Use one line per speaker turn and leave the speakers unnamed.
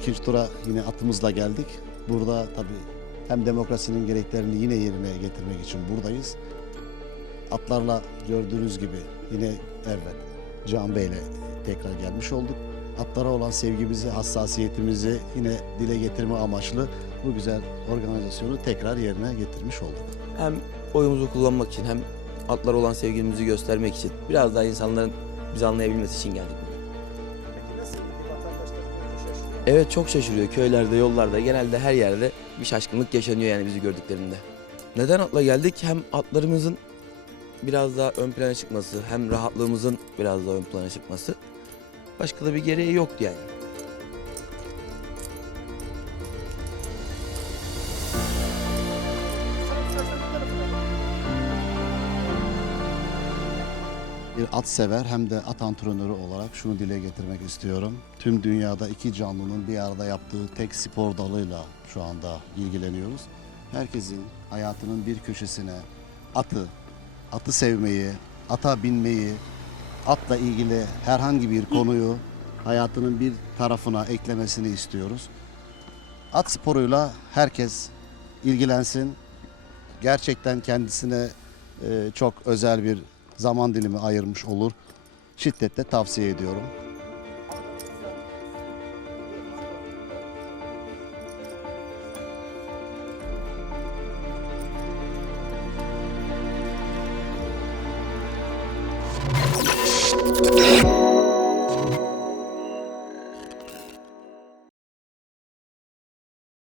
ikinci tura yine atımızla geldik. Burada tabii hem demokrasinin gereklerini yine yerine getirmek için buradayız. Atlarla gördüğünüz gibi yine evet Can Bey'le tekrar gelmiş olduk. Atlara olan sevgimizi, hassasiyetimizi yine dile getirme amaçlı bu güzel organizasyonu tekrar yerine getirmiş olduk.
Hem oyumuzu kullanmak için hem atlara olan sevgimizi göstermek için biraz daha insanların bizi anlayabilmesi için geldik. Evet çok şaşırıyor. Köylerde, yollarda, genelde her yerde bir şaşkınlık yaşanıyor yani bizi gördüklerinde. Neden atla geldik? Hem atlarımızın biraz daha ön plana çıkması, hem rahatlığımızın biraz daha ön plana çıkması. Başka da bir gereği yoktu yani.
Bir at sever hem de at antrenörü olarak şunu dile getirmek istiyorum. Tüm dünyada iki canlının bir arada yaptığı tek spor dalıyla şu anda ilgileniyoruz. Herkesin hayatının bir köşesine atı, atı sevmeyi, ata binmeyi, atla ilgili herhangi bir konuyu hayatının bir tarafına eklemesini istiyoruz. At sporuyla herkes ilgilensin. Gerçekten kendisine e, çok özel bir zaman dilimi ayırmış olur. Şiddetle tavsiye ediyorum.
Peki